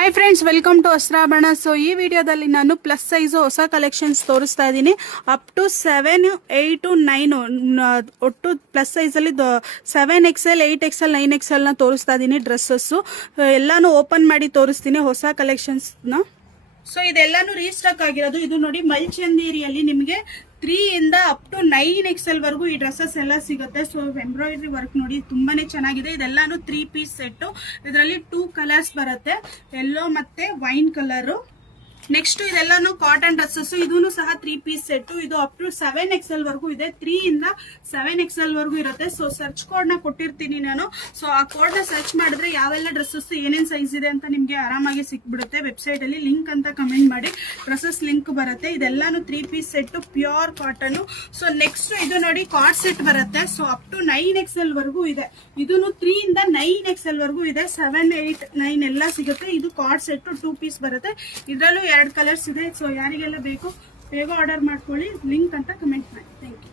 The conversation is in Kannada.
Hi friends, welcome to Vastrabharana. So ಈ ವಿಡಿಯೋದಲ್ಲಿ ನಾನು ಪ್ಲಸ್ ಸೈಜ್ ಹೊಸ ಕಲೆಕ್ಷನ್ಸ್ ತೋರಿಸ್ತಾ ಇದ್ದೀನಿ. ಅಪ್ ಟು 7, 8, 9 ಒಟ್ಟು ಪ್ಲಸ್ ಸೈಜಲ್ಲಿ 7XL, 8XL, 9XL ನ ತೋರಿಸ್ತಾ ಇದ್ದೀನಿ. ಡ್ರೆಸ್ಸಸ್ಸು ಎಲ್ಲಾನು ಓಪನ್ ಮಾಡಿ ತೋರಿಸ್ತೀನಿ ಹೊಸ ಕಲೆಕ್ಷನ್ಸ್ನ. ಸೊ ಇದೆಲ್ಲಾನು ರೀಸ್ಟಾಕ್ ಆಗಿರೋದು. ಇದು ನೋಡಿ ಮಲ್ಚಂದೇರಿಯಲ್ಲಿ ನಿಮಗೆ 3 ಇಂದ ಅಪ್ ಟು 9XL ವರೆಗೂ ಈ ಡ್ರೆಸ್ಸಸ್ ಎಲ್ಲ ಸಿಗುತ್ತೆ. ಸೊ ಎಂಬ್ರಾಯ್ಡ್ರಿ ವರ್ಕ್ ನೋಡಿ ತುಂಬಾನೇ ಚೆನ್ನಾಗಿದೆ. ಇದೆಲ್ಲಾನು 3 ಪೀಸ್ ಸೆಟ್. ಇದರಲ್ಲಿ 2 ಕಲರ್ಸ್ ಬರುತ್ತೆ, ಯೆಲ್ಲೋ ಮತ್ತೆ ವೈನ್ ಕಲರ್. ನೆಕ್ಸ್ಟ್ ಇದೆಲ್ಲಾನು ಕಾಟನ್ ಡ್ರೆಸ್ಸಸ್. ಇದೂ ಸಹ 3 ಪೀಸ್ ಸೆಟ್. ಇದು ಅಪ್ ಟು 7XL ವರೆಗೂ ಇದೆ. 3 ಇಂದ 7XL ವರೆಗೂ ಇರುತ್ತೆ. ಸೊ ಸರ್ಚ್ ಕೋಡ್ ನ ಕೊಟ್ಟಿರ್ತೀನಿ ನಾನು. ಸೊ ಆ ಕೋಡ್ ನ ಸರ್ಚ್ ಮಾಡಿದ್ರೆ ಯಾವೆಲ್ಲ ಡ್ರೆಸ್ಸಸ್ ಏನೇನ್ ಸೈಜ್ ಇದೆ ಅಂತ ನಿಮ್ಗೆ ಆರಾಮಾಗಿ ಸಿಕ್ಬಿಡುತ್ತೆ. ವೆಬ್ಸೈಟ್ ಅಲ್ಲಿ ಲಿಂಕ್ ಅಂತ ಕಮೆಂಟ್ ಮಾಡಿ, ಡ್ರೆಸ್ಸಸ್ ಲಿಂಕ್ ಬರುತ್ತೆ. ಇದೆಲ್ಲಾನು 3 piece set, pure cotton. So next ಇದು ನೋಡಿ ಕಾರ್ಡ್ ಸೆಟ್ ಬರುತ್ತೆ. ಸೊ ಅಪ್ ಟು 9XL ವರೆಗೂ ಇದೆ. ಇದನ್ನು 3 ಇಂದ 9XL ವರೆಗೂ ಇದೆ. 7, 8, 9 ಎಲ್ಲ ಸಿಗುತ್ತೆ. ಇದು ಕಾರ್ಡ್ ಸೆಟ್ 2 ಪೀಸ್ ಬರುತ್ತೆ. ಇದರಲ್ಲೂ 2 ಕಲರ್ಸ್ ಇದೆ. ಸೊ ಯಾರಿಗೆಲ್ಲ ಬೇಕು ಬೇಗ ಆರ್ಡರ್ ಮಾಡ್ಕೊಳ್ಳಿ. ಲಿಂಕ್ ಅಂತ ಕಮೆಂಟ್ ಮಾಡಿ. Thank you.